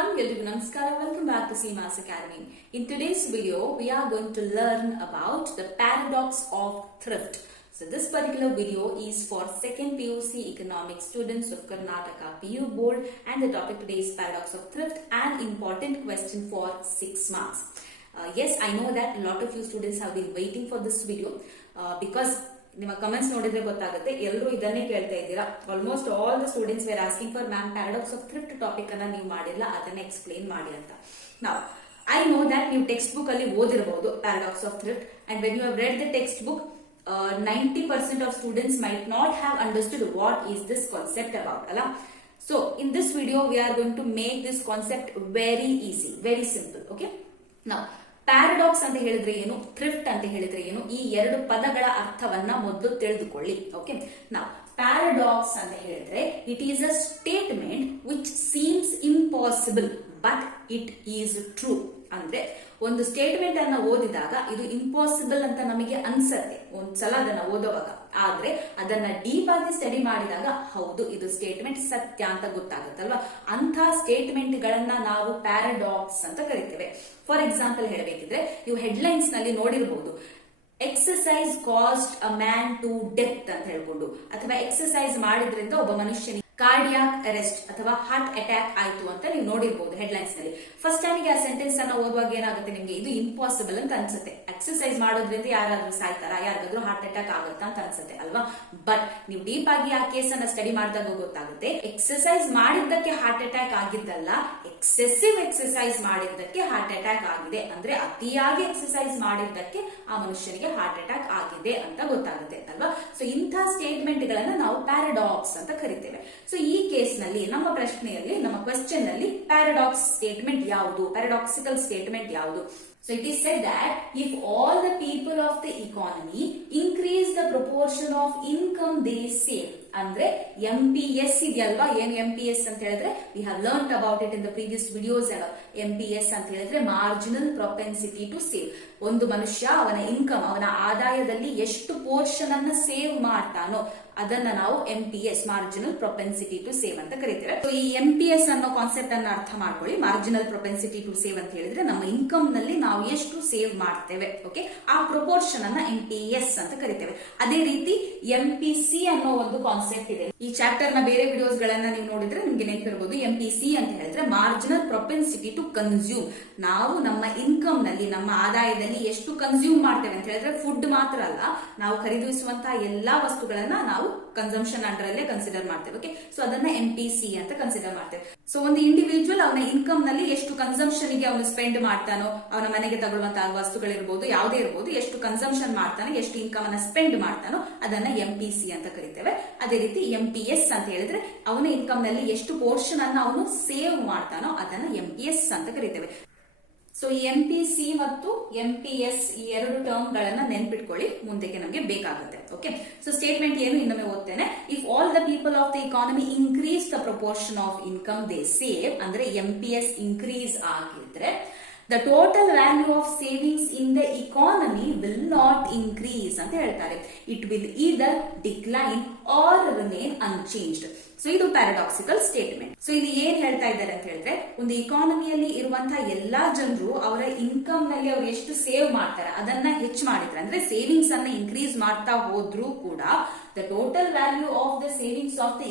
everyone, Namaskar. Welcome back to CMAS Academy. In today's video, we are going to learn about the paradox of thrift. So this particular video is for 2nd PUC Economics students of Karnataka PU Board, and the topic today is paradox of thrift, an important question for 6 marks. Yes, I know that a lot of you students have been waiting for this video because ನಿಮ್ಮ comments ನೋಡಿದ್ರೆ ಗೊತ್ತಾಗುತ್ತೆ ಎಲ್ಲರೂ ಇದನ್ನೇ ಕೇಳ್ತಾ ಇದ್ದೀರಾ. Almost all the students were asking for ma'am paradox of thrift topic ಅನ್ನ ನೀವು ಮಾಡಿಲ್ಲ, ಅದನ್ನ ಎಕ್ಸ್ಪ್ಲೇನ್ ಮಾಡಿ ಅಂತ. ನಾವು ಐ ನೋ ದಟ್ ನೀವು ಟೆಕ್ಸ್ಟ್ ಬುಕ್ ಅಲ್ಲಿ ಓದಿರಬಹುದು paradox of thrift, and when you have read the text book 90% of students might not have understood what is this concept about, ಅಲ್ಲ? So in this video we are going to make this concept very easy, very simple. Okay, now paradox ಅಂತ ಹೇಳಿದ್ರೆ ಏನು, thrift ಅಂತ ಹೇಳಿದ್ರೆ ಏನು, ಈ ಎರಡು ಪದಗಳ ಅರ್ಥವನ್ನ ಮೊದಲು ತಿಳಿದುಕೊಳ್ಳಿ. ಓಕೆ, ನಾವು ಪ್ಯಾರಾಡಾಕ್ಸ್ ಅಂತ ಹೇಳಿದ್ರೆ it is a statement which seems impossible but it is true. ಅಂದ್ರೆ ಒಂದು ಸ್ಟೇಟ್ಮೆಂಟ್ ಅನ್ನ ಓದಿದಾಗ ಇದು ಇಂಪಾಸಿಬಲ್ ಅಂತ ನಮಗೆ ಅನ್ಸತ್ತೆ ಒಂದ್ಸಲ ಅದನ್ನ ಓದುವಾಗ, ಆದ್ರೆ ಅದನ್ನ ಡೀಪ್ ಆಗಿ ಸ್ಟಡಿ ಮಾಡಿದಾಗ ಹೌದು ಇದು ಸ್ಟೇಟ್ಮೆಂಟ್ ಸತ್ಯ ಅಂತ ಗೊತ್ತಾಗುತ್ತಲ್ವಾ. ಅಂತ ಸ್ಟೇಟ್ಮೆಂಟ್ ಗಳನ್ನ ನಾವು ಪ್ಯಾರಾಡಾಕ್ಸ್ ಅಂತ ಕರಿತೇವೆ. ಫಾರ್ ಎಕ್ಸಾಂಪಲ್ ಹೇಳಬೇಕಿದ್ರೆ ನೀವು ಹೆಡ್ಲೈನ್ಸ್ ನಲ್ಲಿ ನೋಡಿರಬಹುದು, exercise cost a man to death ಅಂತ ಹೇಳ್ಕೊಂಡು, ಅಥವಾ ಎಕ್ಸಸೈಸ್ ಮಾಡಿದ್ರಿಂದ ಒಬ್ಬ ಮನುಷ್ಯನಿಗೆ ಕಾರ್ಡಿಯಾಕ್ ಅರೆಸ್ಟ್ ಅಥವಾ ಹಾರ್ಟ್ ಅಟ್ಯಾಕ್ ಆಯ್ತು ಅಂತ ನೀವು ನೋಡಿರ್ಬಹುದು ಹೆಡ್ಲೈನ್ಸ್ ನಲ್ಲಿ. ಫಸ್ಟ್ ಟೈಮಿಗೆ ಆ ಸೆಂಟೆನ್ಸ್ ಅನ್ನ ಓದುವಾಗ ಏನಾಗುತ್ತೆ, ನಿಮ್ಗೆ ಇದು ಇಂಪಾಸಿಬಲ್ ಅಂತ ಅನ್ಸುತ್ತೆ. ಎಕ್ಸಸೈಸ್ ಮಾಡೋದ್ರಿಂದ ಯಾರಾದ್ರೂ ಸಾಯ್ತಾರ, ಯಾರಿಗಾದ್ರೂ ಹಾರ್ಟ್ ಅಟ್ಯಾಕ್ ಆಗುತ್ತಾ ಅಂತ ಅನ್ಸುತ್ತೆ ಅಲ್ವಾ. ಬಟ್ ನೀವು ಡೀಪ್ ಆಗಿ ಆ ಕೇಸ್ ಅನ್ನ ಸ್ಟಡಿ ಮಾಡಿದಾಗ ಗೊತ್ತಾಗುತ್ತೆ ಎಕ್ಸಸೈಸ್ ಮಾಡಿದ್ದಕ್ಕೆ ಹಾರ್ಟ್ ಅಟ್ಯಾಕ್ ಆಗಿದ್ದಲ್ಲ, ಎಕ್ಸೆಸಿವ್ ಎಕ್ಸಸೈಸ್ ಮಾಡಿದ್ದಕ್ಕೆ ಹಾರ್ಟ್ ಅಟ್ಯಾಕ್ ಆಗಿದೆ. ಅಂದ್ರೆ ಅತಿಯಾಗಿ ಎಕ್ಸಸೈಸ್ ಮಾಡಿದ್ದಕ್ಕೆ ಆ ಮನುಷ್ಯನಿಗೆ ಹಾರ್ಟ್ ಅಟ್ಯಾಕ್ ಆಗಿದೆ ಅಂತ ಗೊತ್ತಾಗುತ್ತೆ ಅಲ್ವಾ. ಸೊ ಇಂಥ ಸ್ಟೇಟ್ಮೆಂಟ್ ಗಳನ್ನ ನಾವು ಪ್ಯಾರಾಡಾಕ್ಸ್ ಅಂತ ಕರಿತೇವೆ. ಸೊ ಈ ಕೇಸ್ ನಲ್ಲಿ ನಮ್ಮ ಪ್ರಶ್ನೆಯಲ್ಲಿ, ನಮ್ಮ ಕ್ವೆಶ್ಚನ್ ನಲ್ಲಿ ಪ್ಯಾರಾಡಾಕ್ಸ್ ಸ್ಟೇಟ್ಮೆಂಟ್ ಯಾವುದು, ಪ್ಯಾರಾಡಾಕ್ಸಿಕಲ್ ಸ್ಟೇಟ್ಮೆಂಟ್ ಯಾವುದು? So it is said that if all the people of the economy increase the proportion of income they save, ಅಂದ್ರೆ MPS ಇದೆಯಲ್ವಾ, ಏನು MPS ಅಂತ ಹೇಳಿದ್ರೆ we have learnt about it in the previous videos. MPS ಅಂತ ಹೇಳಿದ್ರೆ marginal propensity to save. ಒಂದು ಮನುಷ್ಯ ಅವನ ಇನ್ಕಮ್, ಅವನ ಆದಾಯದಲ್ಲಿ ಎಷ್ಟು ಪೋರ್ಷನ್ ಅನ್ನ ಸೇವ್ ಮಾಡ್ತಾನೋ ಅದನ್ನ ನಾವು MPS, marginal propensity to save ಅಂತ ಕರಿತೇವೆ. ಸೊ ಈ MPS ಅನ್ನೋ ಕಾನ್ಸೆಪ್ಟ್ ಅನ್ನ ಅರ್ಥ ಮಾಡ್ಕೊಳ್ಳಿ. ಮಾರ್ಜಿನಲ್ ಪ್ರೊಪೆನ್ಸಿಟಿ ಟು ಸೇವ್ ಅಂತ ಹೇಳಿದ್ರೆ ನಮ್ಮ ಇನ್ಕಮ್ ನಲ್ಲಿ ನಾವು ಎಷ್ಟು ಸೇವ್ ಮಾಡ್ತೇವೆ, ಓಕೆ, ಆ ಪ್ರೊಪೋರ್ಷನ್ ಅನ್ನ MPS ಅಂತ ಕರಿತೇವೆ. ಅದೇ ರೀತಿ MPC ಅನ್ನೋ ಒಂದು ಕಾನ್ಸೆಪ್ಟ್ ಇದೆ. ಈ ಚಾಪ್ಟರ್ ನ ಬೇರೆ ವಿಡಿಯೋಸ್ ಗಳನ್ನ ನೀವು ನೋಡಿದ್ರೆ ನಿಮ್ಗೆ ನೆನಪಿರಬಹುದು. MPC ಅಂತ ಹೇಳಿದ್ರೆ ಮಾರ್ಜಿನಲ್ ಪ್ರೊಪೆನ್ಸಿಟಿ ಟು ಕನ್ಸ್ಯೂಮ್. ನಾವು ನಮ್ಮ ಇನ್ಕಮ್ ನಲ್ಲಿ, ನಮ್ಮ ಆದಾಯದಲ್ಲಿ ಎಷ್ಟು ಕನ್ಸ್ಯೂಮ್ ಮಾಡ್ತೇವೆ ಅಂತ ಹೇಳಿದ್ರೆ ಫುಡ್ ಮಾತ್ರ ಅಲ್ಲ, ನಾವು ಖರೀದಿಸುವಂತಹ ಎಲ್ಲಾ ವಸ್ತುಗಳನ್ನ ನಾವು ಕನ್ಸಂಪ್ಷನ್ ಅಂಡರ್ ಅಲ್ಲೇ ಕನ್ಸಿಡರ್ ಮಾಡ್ತೇವೆ. ಓಕೆ, ಸೊ ಅದನ್ನ MPC ಅಂತ ಕನ್ಸಿಡರ್ ಮಾಡ್ತೇವೆ. ಸೊ ಒಂದು ಇಂಡಿವಿಜುವಲ್ ಅವನ ಇನ್ಕಮ್ ನಲ್ಲಿ ಎಷ್ಟು ಕನ್ಸಂಪ್ಷನ್ ಗೆ ಅವನು ಸ್ಪೆಂಡ್ ಮಾಡ್ತಾನೋ, ಅವನ ಮನೆಗೆ ತಗೊಳ್ಳುವಂತಹ ವಸ್ತುಗಳಿರ್ಬೋದು, ಯಾವುದೇ ಇರ್ಬೋದು, ಎಷ್ಟು ಕನ್ಸಂಪ್ಷನ್ ಮಾಡ್ತಾನೋ, ಎಷ್ಟು ಇನ್ಕಮ್ ಅನ್ನ ಸ್ಪೆಂಡ್ ಮಾಡ್ತಾನೋ ಅದನ್ನ MPC ಅಂತ ಕರಿತೇವೆ. ಅದೇ ರೀತಿ MPS ಅಂತ ಹೇಳಿದ್ರೆ ಅವನ ಇನ್ಕಮ್ ನಲ್ಲಿ ಎಷ್ಟು ಪೋರ್ಷನ್ ಅನ್ನ ಅವನು ಸೇವ್ ಮಾಡ್ತಾನೋ ಅದನ್ನ MPS ಅಂತ ಕರಿತೇವೆ. ಸೊ ಈ MPC ಮತ್ತು MPS ಈ ಎರಡು ಟರ್ಮ್ ಗಳನ್ನ ನೆನ್ಪಿಟ್ಕೊಳ್ಳಿ, ಮುಂದಕ್ಕೆ ನಮಗೆ ಬೇಕಾಗುತ್ತೆ. ಓಕೆ, ಸೊ ಸ್ಟೇಟ್ಮೆಂಟ್ ಏನು ಇನ್ನೊಮ್ಮೆ ಓದ್ತೇನೆ. If all the people of the economy increase the proportion of income they save, ಅಂದ್ರೆ MPS ಇನ್ಕ್ರೀಸ್ ಆಗಿದ್ರೆ the total value of savings in the economy will not increase ಅಂತ ಹೇಳ್ತಾರೆ. It will either decline or remain unchanged. So ಇದು paradoxical statement. So ಇಲ್ಲಿ ಏನ್ ಹೇಳ್ತಾ ಇದ್ದಾರೆ ಅಂತ ಹೇಳಿದ್ರೆ, ಒಂದು ಇಕಾನಮಿಯಲ್ಲಿ ಇರುವಂತಹ ಎಲ್ಲಾ ಜನರು ಅವರ ಇನ್ಕಮ್ ನಲ್ಲಿ ಅವ್ರು ಎಷ್ಟು ಸೇವ್ ಮಾಡ್ತಾರೆ ಅದನ್ನ ಹೆಚ್ಚು ಮಾಡಿದ್ರೆ, ಅಂದ್ರೆ ಸೇವಿಂಗ್ಸ್ ಅನ್ನ ಇನ್ಕ್ರೀಸ್ ಮಾಡ್ತಾ ಹೋದ್ರೂ ಕೂಡ the total value of the savings of the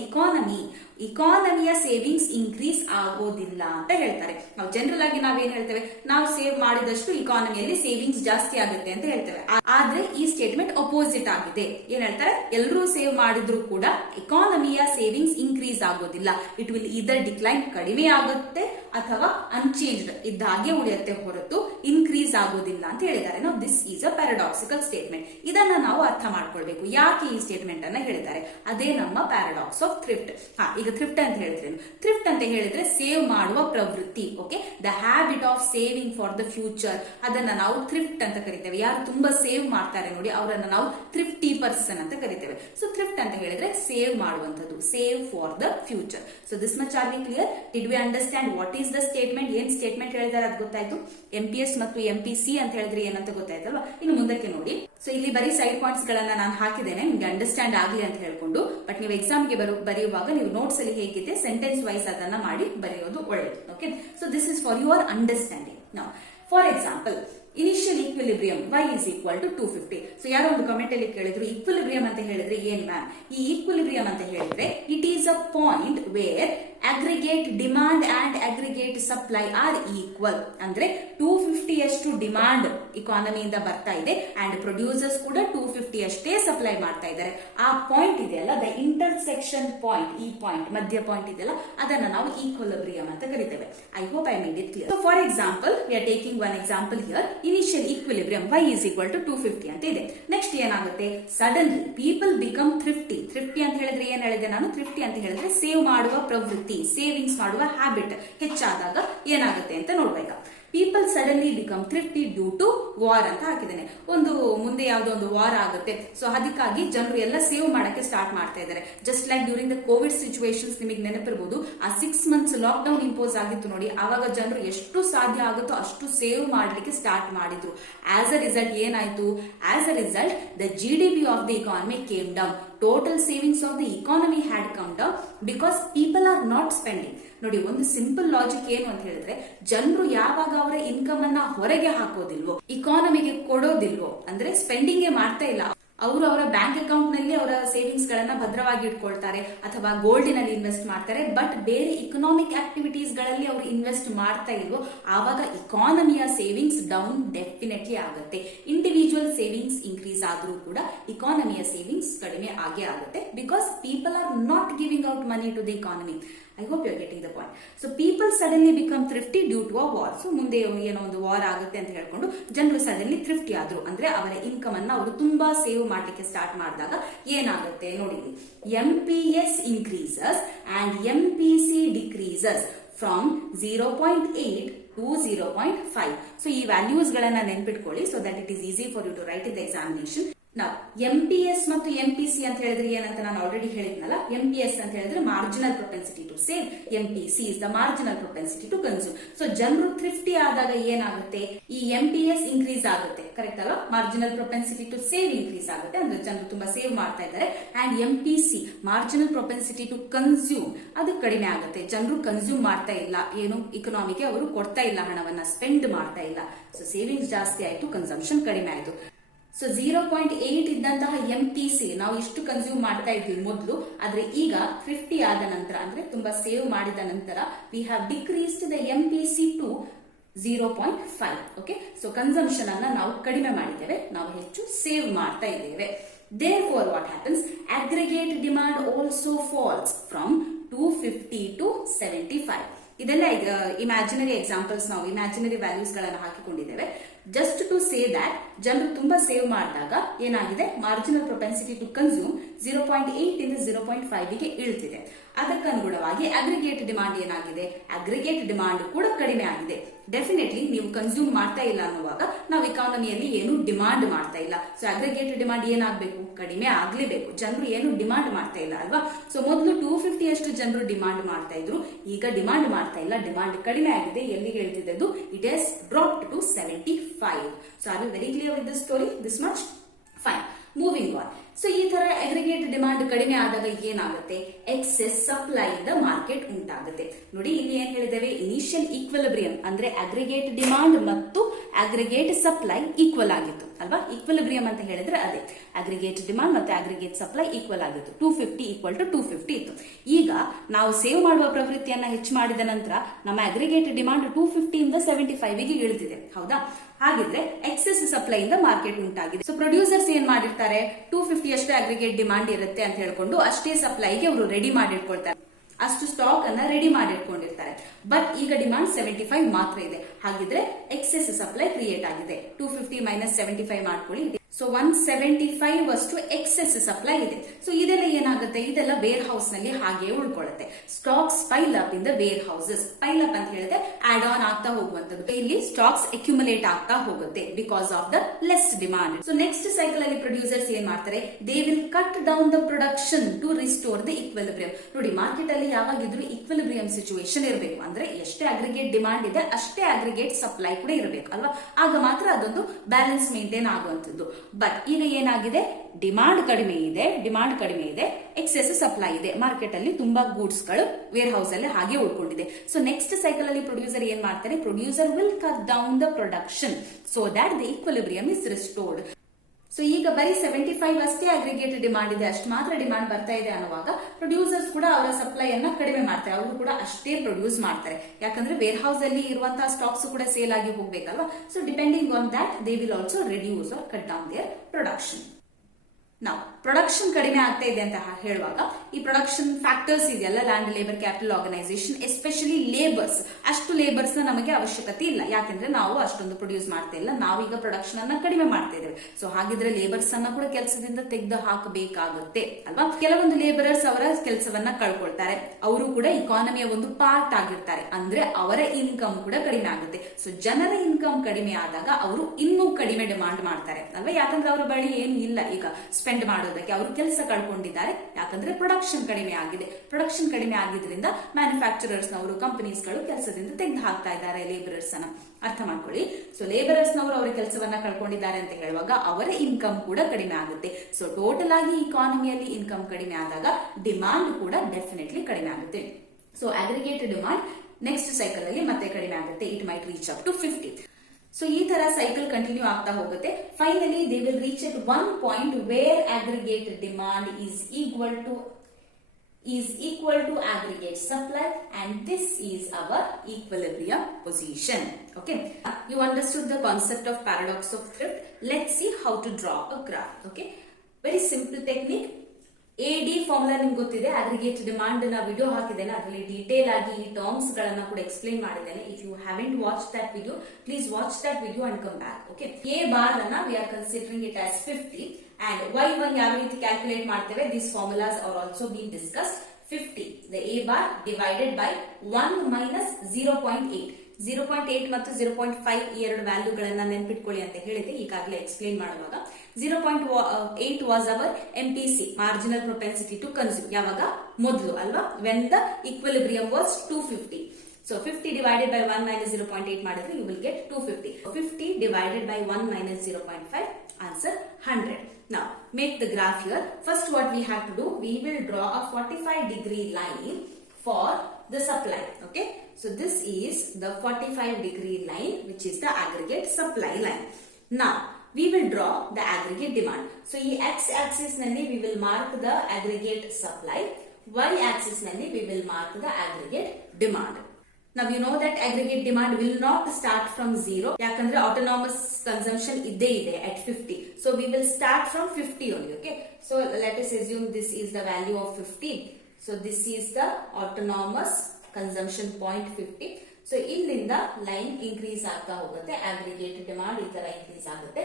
ಇಕಾನಮಿಯ ಸೇವಿಂಗ್ಸ್ ಇನ್ಕ್ರೀಸ್ ಆಗೋದಿಲ್ಲ ಅಂತ ಹೇಳ್ತಾರೆ. ನಾವು ಜನರಲ್ ಆಗಿ ನಾವೇನ್ ಹೇಳ್ತೇವೆ, ನಾವು ಸೇವ್ ಮಾಡಿದಷ್ಟು ಇಕಾನಮಿಯಲ್ಲಿ ಸೇವಿಂಗ್ಸ್ ಜಾಸ್ತಿ ಆಗುತ್ತೆ ಅಂತ ಹೇಳ್ತೇವೆ. ಆದ್ರೆ ಈ ಸ್ಟೇಟ್ಮೆಂಟ್ ಅಪೋಸಿಟ್ ಆಗಿದೆ. ಏನ್ ಹೇಳ್ತಾರೆ, ಎಲ್ಲರೂ ಸೇವ್ ಮಾಡಿದ್ರು ಕೂಡ ಇಕಾನಮಿಯ ಸೇವಿಂಗ್ಸ್ ಇನ್ಕ್ರೀಸ್ ಆಗೋದಿಲ್ಲ. ಇಟ್ ವಿಲ್ ಇದರ್ ಡಿಕ್ಲೈನ್, ಕಡಿಮೆ ಆಗುತ್ತೆ, ಅಥವಾ ಅನ್ಚೇಂಜ್ಡ್ ಇದ್ದ ಹಾಗೆ ಉಳಿಯುತ್ತೆ ಹೊರತು ಇನ್ಕ್ರೀಸ್ ಆಗೋದಿಲ್ಲ ಅಂತ ಹೇಳಿದ್ದಾರೆ. ನಾವು this is a paradoxical statement. ಇದನ್ನ ನಾವು ಅರ್ಥ ಮಾಡ್ಕೊಳ್ಬೇಕು, ಯಾಕೆ ಈ ಸ್ಟೇಟ್ಮೆಂಟ್ ಅನ್ನ ಹೇಳಿದ್ದಾರೆ. ಅದೇ ನಮ್ಮ ಪ್ಯಾರಾಡಾಕ್ಸ್ ಆಫ್ ಥ್ರಿಫ್ಟ್. ಈಗ ಥ್ರಿಫ್ಟ್ ಅಂತ ಹೇಳಿದ್ರೆ, ಥ್ರಿಫ್ಟ್ ಅಂತ ಹೇಳಿದ್ರೆ ಸೇವ್ ಮಾಡುವ ಪ್ರವೃತ್ತಿ. Okay, the habit of saving for the future, ಅದನ್ನ ನಾವು ಥ್ರಿಫ್ಟ್ ಅಂತ ಕರಿತೇವೆ. ಯಾರು ತುಂಬಾ ಸೇವ್ ಮಾಡ್ತಾರೆ ನೋಡಿ ಅವರನ್ನ ನಾವು ಥ್ರಿಫ್ಟಿ ಪರ್ಸನ್ ಅಂತ ಕರಿತೇವೆ. ಸೊ ಥ್ರಿಫ್ಟ್ ಅಂತ ಹೇಳಿದ್ರೆ ಸೇವ್ ಮಾಡುವಂತದ್ದು, save for the future. So this much are we clear? Did we understand what is the statement? ಏನ್ ಸ್ಟೇಟ್ಮೆಂಟ್ ಹೇಳಿದಾರೆ ಅದು ಗೊತ್ತಾಯ್ತು. MPS ಮತ್ತು MPC ಅಂತ ಹೇಳಿದ್ರೆ ಏನಂತ ಗೊತ್ತಾಯ್ತಲ್ವಾ? ಇನ್ನು ಮುಂದಕ್ಕೆ ನೋಡಿ. ಸೊ ಇಲ್ಲಿ ಬರೀ ಸೈಡ್ ಪಾಯಿಂಟ್ಸ್ ಗಳನ್ನ ನಾನು ಹಾಕಿದ್ದೇನೆ ನಿಮ್ಗೆ ಅಂಡರ್ಸ್ಟ್ಯಾಂಡ್ ಆಗ್ಲಿ ಅಂತ ಹೇಳ್ಕೊಂಡು. ಬಟ್ ನೀವು ಎಕ್ಸಾಮ್ ಗೆ ಬರೆಯುವಾಗ ನೀವು ನೋಟ್ಸ್ ಅಲ್ಲಿ ಹೇಗಿದೆ ಸೆಂಟೆನ್ಸ್ ವೈಸ್ ಅದನ್ನ ಮಾಡಿ ಬರೆಯೋದು ಒಳ್ಳೆಯದು. Okay, so this is for your understanding. Now for example, initial equilibrium y is equal to 250. So ಯಾರೋ ಒಂದು ಕಮೆಂಟ್ ಅಲ್ಲಿ ಕೇಳಿದ್ರು ಈಕ್ವಿಲಿಬ್ರಿಯಂ ಅಂತ ಹೇಳಿದ್ರೆ ಏನ್ ಮ್ಯಾಮ್? ಈ ಈಕ್ವಿಲಿಬ್ರಿಯಂ ಅಂತ ಹೇಳಿದ್ರೆ it is a point where aggregate demand and aggregate supply are equal. ಅಂದ್ರೆ 250 ಅಷ್ಟು ಡಿಮಾಂಡ್ ಇಕಾನಮಿಯಿಂದ ಬರ್ತಾ ಇದೆ ಅಂಡ್ ಪ್ರೊಡ್ಯೂಸರ್ಸ್ ಕೂಡ 250 ಅಷ್ಟೇ ಸಪ್ಲೈ ಮಾಡ್ತಾ ಇದ್ದಾರೆ. ಆ ಪಾಯಿಂಟ್ ಇದೆಯಲ್ಲ, ದ ಇಂಟರ್ಸೆಕ್ಷನ್ ಪಾಯಿಂಟ್, ಈ ಪಾಯಿಂಟ್ ಮಧ್ಯ ಪಾಯಿಂಟ್ ಇದೆಯಲ್ಲ, ಅದನ್ನ ನಾವು ಈಕ್ವಿಲಿಬ್ರಿಯಂ ಅಂತ ಕರಿತೇವೆ. I hope I made it clear. So for example, we are taking one example here. Initial equilibrium y is equal to 250 ಅಂತ ಇದೆ. ನೆಕ್ಸ್ಟ್ ಏನಾಗುತ್ತೆ? Suddenly people become thrifty. Thrifty ಅಂತ ಹೇಳಿದ್ರೆ ಏನ್ ಹೇಳಿದೆ ನಾನು? ಥ್ರಿಫ್ಟಿ ಅಂತ ಹೇಳಿದ್ರೆ ಸೇವ್ ಮಾಡುವ ಪ್ರವೃತ್ತಿ, ಸೇವಿಂಗ್ಸ್ ಮಾಡುವ ಹ್ಯಾಬಿಟ್ ಹೆಚ್ಚಾದಾಗ ಏನಾಗುತ್ತೆ ಅಂತ ನೋಡ್ಬೇಕಾ. People suddenly become thrifty due to war ಅಂತ ಹಾಕಿದ್ದೇನೆ. ಒಂದು ಮುಂದೆ ಯಾವುದೋ ಒಂದು ವಾರ್ ಆಗುತ್ತೆ, ಸೊ ಅದಕ್ಕಾಗಿ ಜನರು ಎಲ್ಲ ಸೇವ್ ಮಾಡಕ್ಕೆ ಸ್ಟಾರ್ಟ್ ಮಾಡ್ತಾ ಇದ್ದಾರೆ. Just like during the Covid situations, ನಿಮಗೆ ನೆನಪಿರಬಹುದು, ಆ 6 months ಲಾಕ್ ಡೌನ್ ಇಂಪೋಸ್ ಆಗಿತ್ತು ನೋಡಿ. ಆವಾಗ ಜನರು ಎಷ್ಟು ಸಾಧ್ಯ ಆಗುತ್ತೋ ಅಷ್ಟು ಸೇವ್ ಮಾಡ್ಲಿಕ್ಕೆ ಸ್ಟಾರ್ಟ್ ಮಾಡಿದ್ರು. ಆಸ್ ಅ ರಿಸಲ್ಟ್ ಏನಾಯ್ತು? As a result the GDP of the economy came down. Total savings of the economy had come down because people are not spending. ನೋಡಿ, ಒಂದು ಸಿಂಪಲ್ ಲಾಜಿಕ್ ಏನು ಅಂತ ಹೇಳಿದ್ರೆ, ಜನರು ಯಾವಾಗ ಅವರ ಇನ್ಕಮ್ ಅನ್ನ ಹೊರಗೆ ಹಾಕೋದಿಲ್ವೋ, ಇಕಾನಮಿಗೆ ಕೊಡೋದಿಲ್ವೋ, ಅಂದ್ರೆ ಸ್ಪೆಂಡಿಂಗ್ ಮಾಡ್ತಾ ಇಲ್ಲ, ಅವರು ಅವರ ಬ್ಯಾಂಕ್ ಅಕೌಂಟ್ ನಲ್ಲಿ ಅವರ ಸೇವಿಂಗ್ಸ್ ಗಳನ್ನ ಭದ್ರವಾಗಿ ಇಟ್ಕೊಳ್ತಾರೆ ಅಥವಾ ಗೋಲ್ಡಿನಲ್ಲಿ ಇನ್ವೆಸ್ಟ್ ಮಾಡ್ತಾರೆ. ಬಟ್ ಬೇರೆ ಇಕನಾಮಿಕ್ ಆಕ್ಟಿವಿಟೀಸ್ ಗಳಲ್ಲಿ ಅವರು ಇನ್ವೆಸ್ಟ್ ಮಾಡ್ತಾ ಇಲ್ವೋ, ಆವಾಗ ಇಕಾನಮಿಯ ಸೇವಿಂಗ್ಸ್ ಡೌನ್ ಡೆಫಿನೆಟ್ಲಿ ಆಗುತ್ತೆ. ಇಂಡಿವಿಜುವಲ್ ಸೇವಿಂಗ್ಸ್ ಇನ್ಕ್ರೀಸ್ ಆದ್ರೂ ಕೂಡ ಇಕಾನಮಿಯ ಸೇವಿಂಗ್ಸ್ ಕಡಿಮೆ ಆಗೇ ಆಗುತ್ತೆ. Because people are not giving out money to the economy. I hope you are getting the point. So people suddenly become thrifty due to a war. So ಮುಂದೆ ಏನೋ ಒಂದು war ಆಗುತ್ತೆ ಅಂತ ಹೇಳ್ಕೊಂಡು ಜನರು ಸಡನ್ಲಿ ಥ್ರಿಫ್ಟಿ ಆದ್ರು. ಅಂದ್ರೆ ಅವರ ಇನ್ಕಮ್ ಅನ್ನ ಅವರು ತುಂಬಾ ಸೇವ್ ಮಾಡ್ಲಿಕ್ಕೆ ಸ್ಟಾರ್ಟ್ ಮಾಡಿದಾಗ ಏನಾಗುತ್ತೆ ನೋಡಿ. MPS increases and MPC decreases from 0.8 to 0.5. So ಈ ವ್ಯಾಲ್ಯೂಸ್ ಗಳನ್ನ ನೆನ್ಪಿಟ್ಕೊಳ್ಳಿ, so that it is easy for you to write in the examination. ನಾವು MPS ಮತ್ತು MPC ಅಂತ ಹೇಳಿದ್ರೆ ಏನಂತ ನಾನು ಆಲ್ರೆಡಿ ಹೇಳಿದ್ನಲ್ಲ. MPS ಅಂತ ಹೇಳಿದ್ರೆ marginal propensity to save, MPC is the marginal propensity to consume. So ಜನರು ಥ್ರಿಫ್ಟಿ ಆದಾಗ ಏನಾಗುತ್ತೆ? ಈ MPS ಇನ್ಕ್ರೀಸ್ ಆಗುತ್ತೆ, ಕರೆಕ್ಟ್ ಅಲ್ವಾ? Marginal propensity to save increase ಆಗುತ್ತೆ, ಅಂದ್ರೆ ಜನರು ತುಂಬಾ ಸೇವ್ ಮಾಡ್ತಾ ಇದ್ದಾರೆ. And MPC marginal propensity to consume, ಅದು ಕಡಿಮೆ ಆಗುತ್ತೆ. ಜನರು ಕನ್ಸ್ಯೂಮ್ ಮಾಡ್ತಾ ಇಲ್ಲ, ಏನು ಇಕನಾಮಿಗೆ ಅವರು ಕೊಡ್ತಾ ಇಲ್ಲ, ಹಣವನ್ನ ಸ್ಪೆಂಡ್ ಮಾಡ್ತಾ ಇಲ್ಲ. ಸೊ ಸೇವಿಂಗ್ಸ್ ಜಾಸ್ತಿ ಆಯ್ತು, ಕನ್ಸಂಪ್ಷನ್ ಕಡಿಮೆ ಆಯ್ತು. ಸೊ 0.8 ಇದ್ದಂತಹ MPC ನಾವು ಇಷ್ಟು ಕನ್ಸ್ಯೂಮ್ ಮಾಡ್ತಾ ಇದ್ವಿ ಮೊದಲು, ಆದ್ರೆ ಈಗ 50 ಆದ ನಂತರ, ಅಂದ್ರೆ ತುಂಬಾ ಸೇವ್ ಮಾಡಿದ ನಂತರ we have decreased the MPC to 0.5. Okay, so consumption ಅನ್ನ ನಾವು ಕಡಿಮೆ ಮಾಡಿದ್ದೇವೆ, ನಾವು ಹೆಚ್ಚು ಸೇವ್ ಮಾಡ್ತಾ ಇದ್ದೇವೆ. Therefore what happens? Aggregate demand also falls from 250 to 75. ಇದೆಲ್ಲ ಇಮ್ಯಾಜಿನರಿ ಎಕ್ಸಾಂಪಲ್ಸ್, ನಾವು ಇಮ್ಯಾಜಿನರಿ ವ್ಯಾಲ್ಯೂಸ್ ಗಳನ್ನ ಹಾಕಿಕೊಂಡಿದ್ದೇವೆ. ಜಸ್ಟ್ ಟು ಸೇ ದಟ್ ಜನರು ತುಂಬಾ ಸೇವ್ ಮಾಡಿದಾಗ ಏನಾಗಿದೆ? ಮಾರ್ಜಿನಲ್ ಪ್ರೊಪೆನ್ಸಿಟಿ ಟು ಕನ್ಸ್ಯೂಮ್ 0.8 ಇಂದ 0.5 ಗೆ ಇಳ್ತಿದೆ. ಅದಕ್ಕನುಗುಣವಾಗಿ ಅಗ್ರಿಗೇಟ್ ಡಿಮಾಂಡ್ ಏನಾಗಿದೆ? ಅಗ್ರಿಗೇಟ್ ಡಿಮಾಂಡ್ ಕೂಡ ಕಡಿಮೆ ಆಗಿದೆ. ಡೆಫಿನೆಟ್ಲಿ ನೀವು ಕನ್ಸ್ಯೂಮ್ ಮಾಡ್ತಾ ಇಲ್ಲ ಅನ್ನುವಾಗ ನಾವು ಇಕಾನಮಿಯಲ್ಲಿ ಏನು ಡಿಮಾಂಡ್ ಮಾಡ್ತಾ ಇಲ್ಲ. ಸೊ ಅಗ್ರಿಗೇಟ್ ಡಿಮಾಂಡ್ ಏನಾಗಬೇಕು? ಕಡಿಮೆ ಆಗ್ಲೇಬೇಕು. ಜನರು ಏನು ಡಿಮಾಂಡ್ ಮಾಡ್ತಾ ಇಲ್ಲ ಅಲ್ವಾ? ಸೊ ಮೊದಲು 250 ಅಷ್ಟು ಜನರು ಡಿಮಾಂಡ್ ಮಾಡ್ತಾ ಇದ್ರು, ಈಗ ಡಿಮಾಂಡ್ ಮಾಡ್ತಾ ಇಲ್ಲ, ಡಿಮಾಂಡ್ ಕಡಿಮೆ ಆಗಿದೆ. ಎಲ್ಲಿಗೆ ಹೇಳ್ತಿದೆ? It has dropped to 75. So are you very clear with the story? This much fine. Moving on. So ಈ ತರ ಅಗ್ರಿಗೇಟ್ ಡಿಮಾಂಡ್ ಕಡಿಮೆ ಆದಾಗ ಏನಾಗುತ್ತೆ? ಎಕ್ಸೆಸ್ ಸಪ್ಲೈ ಇಂದ ಮಾರ್ಕೆಟ್ ಉಂಟಾಗುತ್ತೆ. ನೋಡಿ, ಇಲ್ಲಿ ಏನ್ ಹೇಳಿದ್ದೇವೆ? ಇನಿಷಿಯಲ್ ಈಕ್ವಿಲಿಬ್ರಿಯಂ ಅಂದ್ರೆ ಅಗ್ರಿಗೇಟ್ ಡಿಮಾಂಡ್ ಮತ್ತು ಅಗ್ರಿಗೇಟ್ ಸಪ್ಲೈ ಈಕ್ವಲ್ ಆಗಿತ್ತು ಅಲ್ವಾ? ಈಕ್ವಿಲಿಬ್ರಿಯಂ ಅಂತ ಹೇಳಿದ್ರೆ ಅದೇ, ಅಗ್ರಿಗೇಟ್ ಡಿಮಾಂಡ್ ಮತ್ತೆ ಅಗ್ರಿಗೇಟ್ ಸಪ್ಲೈ ಈಕ್ವಲ್ ಆಗಿತ್ತು. 250 ಈಕ್ವಲ್ ಟು 250 ಇತ್ತು. ಈಗ ನಾವು ಸೇವ್ ಮಾಡುವ ಪ್ರವೃತ್ತಿಯನ್ನ ಹೆಚ್ಚು ಮಾಡಿದ ನಂತರ ನಮ್ಮ ಅಗ್ರಿಗೇಟ್ ಡಿಮಾಂಡ್ 250 ಇಂದ 75 ಗೆ ಇಳಿದಿದೆ, ಹೌದಾ? ಹಾಗಿದ್ರೆ ಎಕ್ಸೆಸ್ ಸಪ್ಲೈ ಇಂದ ಮಾರ್ಕೆಟ್ ಉಂಟಾಗಿದೆ. ಸೊ ಪ್ರೊಡ್ಯೂಸರ್ಸ್ ಏನ್ ಮಾಡಿರ್ತಾರೆ? 250 ಅಷ್ಟೇ ಅಗ್ರಿಗೇಟ್ ಡಿಮಾಂಡ್ ಇರುತ್ತೆ ಅಂತ ಹೇಳ್ಕೊಂಡು ಅಷ್ಟೇ ಸಪ್ಲೈಗೆ ಅವರು ರೆಡಿ ಮಾಡಿಟ್ಕೊಳ್ತಾರೆ, ಅಷ್ಟು ಸ್ಟಾಕ್ ಅನ್ನ ರೆಡಿ ಮಾಡಿಟ್ಕೊಂಡಿರ್ತಾರೆ. ಬಟ್ ಈಗ ಡಿಮಾಂಡ್ 75 ಮಾತ್ರ ಇದೆ. ಹಾಗಿದ್ರೆ ಎಕ್ಸೆಸ್ ಸಪ್ಲೈ ಕ್ರಿಯೇಟ್ ಆಗಿದೆ. 250 ಮೈನಸ್ 75 ಮಾಡ್ಕೊಳ್ಳಿ, ಸೊ 175 ಅಷ್ಟು ಎಕ್ಸೆಸ್ ಸಪ್ಲೈ ಇದೆ. ಸೊ ಇದೆಲ್ಲ ಏನಾಗುತ್ತೆ, ಇದೆಲ್ಲ ವೇರ್ ಹೌಸ್ ನಲ್ಲಿ ಹಾಗೆ ಉಳ್ಕೊಳ್ಳುತ್ತೆ. Stocks pile up in the warehouses. Pile up ಅಂತ ಹೇಳಿದ್ರೆ ಆಡ್ ಆನ್ ಆಗ್ತಾ ಹೋಗುವಂತದ್ದು. ಇಲ್ಲಿ ಸ್ಟಾಕ್ಸ್ ಅಕ್ಯುಮುಲೇಟ್ ಆಗ್ತಾ ಹೋಗುತ್ತೆ because of the less demand. So next cycle ಅಲ್ಲಿ ಪ್ರೊಡ್ಯೂಸರ್ಸ್ ಏನ್ ಮಾಡ್ತಾರೆ, they will cut down the production to restore the equilibrium. ನೋಡಿ, ಮಾರ್ಕೆಟ್ ಅಲ್ಲಿ ಯಾವಾಗಿದ್ರು ಇಕ್ವಿಲಿಬ್ರಿಯಂ ಸಿಚುವೇಶನ್ ಇರಬೇಕು. ಅಂದ್ರೆ ಎಷ್ಟೇ ಅಗ್ರಿಗೇಟ್ ಡಿಮಾಂಡ್ ಇದೆ ಅಷ್ಟೇ ಅಗ್ರಿಗೇಟ್ ಸಪ್ಲೈ ಕೂಡ ಇರಬೇಕು ಅಲ್ವಾ, ಆಗ ಮಾತ್ರ ಅದೊಂದು ಬ್ಯಾಲೆನ್ಸ್ ಮೇಂಟೈನ್ ಆಗುವಂತದ್ದು. ಬಟ್ ಈಗ ಏನಾಗಿದೆ, ಡಿಮಾಂಡ್ ಕಡಿಮೆ ಇದೆ, ಎಕ್ಸೆಸ್ ಸಪ್ಲೈ ಇದೆ. ಮಾರ್ಕೆಟ್ ಅಲ್ಲಿ ತುಂಬಾ ಗೂಡ್ಸ್ ಗಳು ವೇರ್ ಹೌಸ್ ಅಲ್ಲಿ ಹಾಗೆ ಉಳ್ಕೊಂಡಿದೆ. ಸೊ ನೆಕ್ಸ್ಟ್ ಸೈಕಲ್ ಅಲ್ಲಿ ಪ್ರೊಡ್ಯೂಸರ್ ಏನ್ ಮಾಡ್ತಾರೆ, producer will cut down the production so that the equilibrium is restored. So ಈಗ ಬರೀ 75 ಅಷ್ಟೇ ಅಗ್ರಿಗೇಟ್ ಡಿಮಾಂಡ್ ಇದೆ, ಅಷ್ಟು ಮಾತ್ರ ಡಿಮಾಂಡ್ ಬರ್ತಾ ಇದೆ ಅನ್ನುವಾಗ ಪ್ರೊಡ್ಯೂಸರ್ಸ್ ಕೂಡ ಅವರ ಸಪ್ಲೈ ಅನ್ನ ಕಡಿಮೆ ಮಾಡ್ತಾರೆ. ಅವರು ಕೂಡ ಅಷ್ಟೇ ಪ್ರೊಡ್ಯೂಸ್ ಮಾಡ್ತಾರೆ, ಯಾಕಂದ್ರೆ ವೇರ್ ಹೌಸ್ ಅಲ್ಲಿ ಇರುವಂತಹ ಸ್ಟಾಕ್ಸ್ ಕೂಡ ಸೇಲ್ ಆಗಿ ಹೋಗ್ಬೇಕಲ್ವಾ. So depending on that they will also reduce or cut down their production. ನಾವು ಪ್ರೊಡಕ್ಷನ್ ಕಡಿಮೆ ಆಗ್ತಾ ಇದೆ ಅಂತ ಹೇಳುವಾಗ ಈ ಪ್ರೊಡಕ್ಷನ್ ಫ್ಯಾಕ್ಟರ್ಸ್ ಇದೆಯಲ್ಲ, land, labour, capital, organisation, especially labours. ಅಷ್ಟು ಲೇಬರ್ಸ್ ನಮಗೆ ಅವಶ್ಯಕತೆ ಇಲ್ಲ, ಯಾಕಂದ್ರೆ ನಾವು ಅಷ್ಟೊಂದು ಪ್ರೊಡ್ಯೂಸ್ ಮಾಡ್ತಾ ಇಲ್ಲ, ನಾವೀಗ ಪ್ರೊಡಕ್ಷನ್ ಅನ್ನ ಕಡಿಮೆ ಮಾಡ್ತಾ ಇದ್ದೇವೆ. ಸೊ ಹಾಗಿದ್ರೆ ಲೇಬರ್ಸ್ ಅನ್ನ ಕೂಡ ಕೆಲಸದಿಂದ ತೆಗೆದು ಹಾಕಬೇಕಾಗುತ್ತೆ ಅಲ್ವಾ. ಕೆಲವೊಂದು ಲೇಬರರ್ಸ್ ಅವರ ಕೆಲಸವನ್ನ ಕಳ್ಕೊಳ್ತಾರೆ, ಅವರು ಕೂಡ ಇಕಾನಮಿಯ ಒಂದು ಪಾರ್ಟ್ ಆಗಿರ್ತಾರೆ, ಅಂದ್ರೆ ಅವರ ಇನ್ಕಮ್ ಕೂಡ ಕಡಿಮೆ ಆಗುತ್ತೆ. ಸೊ ಜನರ ಇನ್ಕಮ್ ಕಡಿಮೆ ಆದಾಗ ಅವರು ಇನ್ನೂ ಕಡಿಮೆ ಡಿಮಾಂಡ್ ಮಾಡ್ತಾರೆ ಅಲ್ವಾ, ಯಾಕಂದ್ರೆ ಅವರ ಬಳಿ ಏನು ಇಲ್ಲ ಈಗ ಸ್ಪೆಂಡ್ ಮಾಡೋದಕ್ಕೆ, ಅವರು ಕೆಲಸ ಕಳ್ಕೊಂಡಿದ್ದಾರೆ, ಯಾಕಂದ್ರೆ ಪ್ರೊಡಕ್ಷನ್ ಕಡಿಮೆ ಆಗಿದೆ. ಪ್ರೊಡಕ್ಷನ್ ಕಡಿಮೆ ಆಗಿದ್ರಿಂದ ಮ್ಯಾನುಫ್ಯಾಕ್ಚರರ್ಸ್ ನವರು, ಕಂಪನೀಸ್ ಗಳು ಕೆಲಸದಿಂದ ತೆಗೆದು ಹಾಕ್ತಾ ಇದ್ದಾರೆ ಲೇಬರರ್ಸ್ ಅನ್ನ. ಅರ್ಥ ಮಾಡ್ಕೊಳ್ಳಿ. ಸೊ ಲೇಬರರ್ಸ್ ನವರು ಅವರ ಕೆಲಸವನ್ನ ಕಳ್ಕೊಂಡಿದ್ದಾರೆ ಅಂತ ಹೇಳುವಾಗ ಅವರ ಇನ್ಕಮ್ ಕೂಡ ಕಡಿಮೆ ಆಗುತ್ತೆ. ಸೊ ಟೋಟಲ್ ಆಗಿ ಇಕಾನಮಿಯಲ್ಲಿ ಇನ್ಕಮ್ ಕಡಿಮೆ ಆದಾಗ ಡಿಮಾಂಡ್ ಕೂಡ ಡೆಫಿನೆಟ್ಲಿ ಕಡಿಮೆ ಆಗುತ್ತೆ. So aggregate demand next cycle ಅಲ್ಲಿ ಮತ್ತೆ ಕಡಿಮೆ ಆಗುತ್ತೆ. It might reach up to 50. So ಈ ತರ ಸೈಕಲ್ ಕಂಟಿನ್ಯೂ ಆಗ್ತಾ ಹೋಗುತ್ತೆ. Finally they will reach at one point where aggregate demand is equal to aggregate supply, and this is our equilibrium position. Okay, you understood the concept of paradox of thrift. Let's see how to draw a graph. Okay, very simple technique. AD formula ನಿಮ್ಗೆ ಗೊತ್ತಿದೆ, aggregate demand ನ video ಹಾಕಿದ್ದೇನೆ, ಅದರಲ್ಲಿ detail ಆಗಿ ಈ terms ಗಳನ್ನ ಕೂಡ explain ಮಾಡಿದ್ದೇನೆ. If you haven't watch that video, please watch that video and come back. Okay, A bar ಅನ್ನ we are considering it as 50 and y1 ಯಾವ ರೀತಿ ಕ್ಯಾಲ್ಕುಲೇಟ್ ಮಾಡ್ತೇವೆ, these formulas are also been discussed. 50 the a bar divided by 1 minus 0.8. 0.8 ಮತ್ತು 0.5 ಈ ಎರಡು ವ್ಯಾಲ್ಯೂಗಳನ್ನ ನೆನ್ಪಿಟ್ಕೊಳ್ಳಿ ಅಂತ ಹೇಳಿದೆ ಈಗಾಗಲೇ ಎಕ್ಸ್ಪ್ಲೇನ್ ಮಾಡುವಾಗ. 0.8 was our MPC, marginal propensity to consume. ಯಾವಾಗ ಮೊದಲು ಅಲ್ವಾ, when the equilibrium was 250. So 50 divided by 1 minus 0.8 ಮಾಡಿದ್ರೆ you will get 250. 50 divided by 1 minus 0.5, answer 100. Now make the graph here. First what we have to do, we will draw a 45-degree line for the supply. Okay, so this is the 45-degree line which is the aggregate supply line. Now we will draw the aggregate demand. So ಈ x-axis ನಲ್ಲಿ we will mark the aggregate supply, y-axis ನಲ್ಲಿ we will mark the aggregate demand. Now you know that aggregate demand will not start from 0, ಯಾಕಂದ್ರೆ autonomous consumption ಇದ್ದೇ ಇದೆ at 50. So we will start from 50 only. Okay, so let us assume this is the value of 50. So this is the autonomous consumption point 50. So ಇಲ್ಲಿಂದ line increase ಆಗ್ತಾ ಹೋಗುತ್ತೆ, aggregate demand ಈ ತರ increase ಆಗುತ್ತೆ.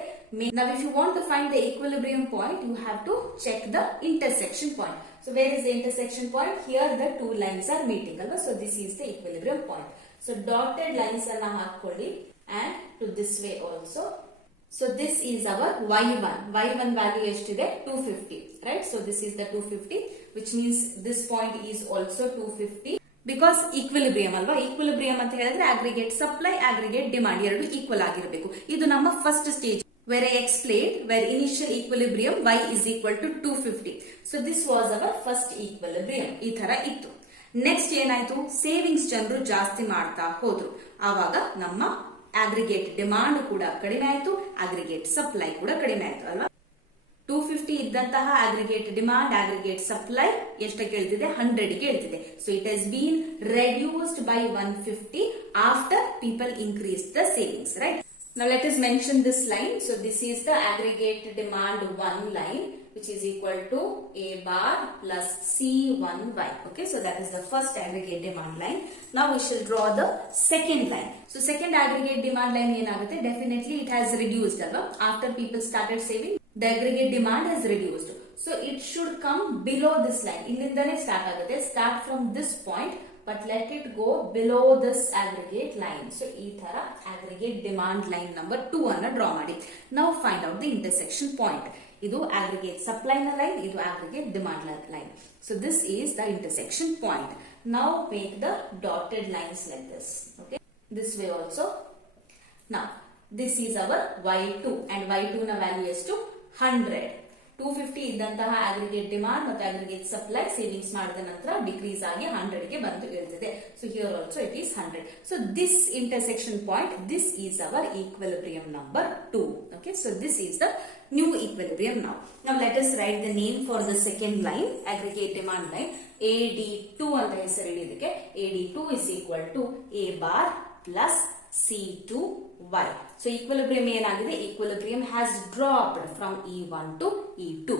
Now if you want to find the equilibrium point, you have to check the intersection point. So where is the intersection point? Here the two lines are meeting alva. So this is the equilibrium point. So dotted lines anna hakkolli and to this way also. So this is our y1. Y1 value ಎಷ್ಟಿದೆ 250, right? So this is the 250, which means this point is also 250. Because equilibrium ಅಲ್ವಾ, equilibrium ಅಂತ ಹೇಳಿದ್ರೆ aggregate supply, aggregate demand ಎರಡು equal ಆಗಿರಬೇಕು. ಇದು ನಮ್ಮ first stage where I explained where initial equilibrium y is equal to 250. So this was our first equilibrium. ಈ ತರ ಇತ್ತು. ನೆಕ್ಸ್ಟ್ ಏನಾಯ್ತು, ಸೇವಿಂಗ್ಸ್ ಜನರು ಜಾಸ್ತಿ ಮಾಡ್ತಾ ಹೋದ್ರು, ಆವಾಗ ನಮ್ಮ ಅಗ್ರಿಗೇಟ್ ಡಿಮಾಂಡ್ ಕೂಡ ಕಡಿಮೆ ಆಯ್ತು, ಅಗ್ರಿಗೇಟ್ ಸಪ್ಲೈ ಕೂಡ ಕಡಿಮೆ ಆಯ್ತು ಅಲ್ವಾ. 250 ಇದ್ದಂತಹ ಅಗ್ರಿಗೇಟ್ ಡಿಮಾಂಡ್, ಅಗ್ರಿಗೇಟ್ ಸಪ್ಲೈ ಎಷ್ಟಕ್ಕೆ ಇಳ್ತಿದೆ, 100ಗೆ ಇಳ್ತಿದೆ. So it has been reduced by 150 after people increase the savings, right? Now let us mention this line. So this is the aggregate demand 1 line which is equal to A bar plus C1Y. Okay, so that is the first aggregate demand line. Now we shall draw the second line. So second aggregate demand line ಏನಾಗುತ್ತೆ? Definitely it has reduced alva. After people started saving, the aggregate demand has reduced. So it should come below this line. ಇಲ್ಲಿಂದನೇ start ಆಗುತ್ತೆ. Start from this point. But let it go below this aggregate line. So ee thara aggregate demand line number 2 anna draw ಮಾಡಿ. Now find out the intersection point. Idu aggregate supply na line, idu aggregate demand line. So this is the intersection point. Now make the dotted lines like this. Okay, this way also. Now this is our Y2 and Y2 na value is to 100. 250 ಇದ್ದಂತಹ aggregate demand ಮತ್ತು aggregate supply savings ಮಾಡಿದ ನಂತರ decrease ಆಗಿ 100 ಗೆ ಬಂದು ಇಳಿದಿದೆ. So here also it is 100. So this intersection point, this is our equilibrium number 2. Okay, so this is the new equilibrium now. Now let us write the name for the second line, aggregate demand line. AD2 ಅಂತ ಹೆಸರಿಡಿದಕ್ಕೆ AD2 is equal to A bar plus C2Y. So equilibrium ಏನಾಗಿದೆ? Equilibrium has dropped from E1 to E2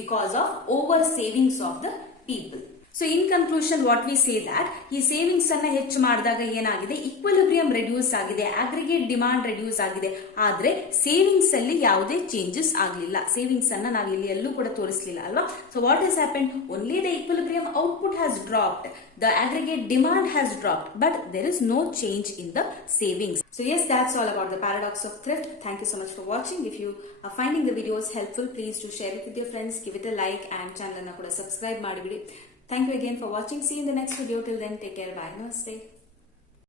because of over savings of the people. So in conclusion, what we say that ಈ savings ಅನ್ನ ಹೆಚ್ಚು ಮಾಡಿದಾಗ ಏನಾಗಿದೆ? Equilibrium reduce ಆಗಿದೆ, aggregate demand reduce ಆಗಿದೆ, ಆದ್ರೆ savings ಅಲ್ಲಿ ಯಾವುದೇ ಚೇಂಜಸ್ ಆಗಲಿಲ್ಲ. ಸೇವಿಂಗ್ಸ್ ಅನ್ನ ನಾವು ಇಲ್ಲಿ ಎಲ್ಲೂ ಕೂಡ ತೋರಿಸಲಿಲ್ಲ ಅಲ್ವಾ? So what has happened? Only the equilibrium output has dropped, the aggregate demand has dropped, but there is no change in the savings. So yes, that's all about the paradox of thrift. Thank you so much for watching. If you are finding the videos helpful, please do share it with your friends, give it a like and channel na kuda subscribe madibidi. Thank you again for watching. See you in the next video. Till then, take care. Bye. Namaste.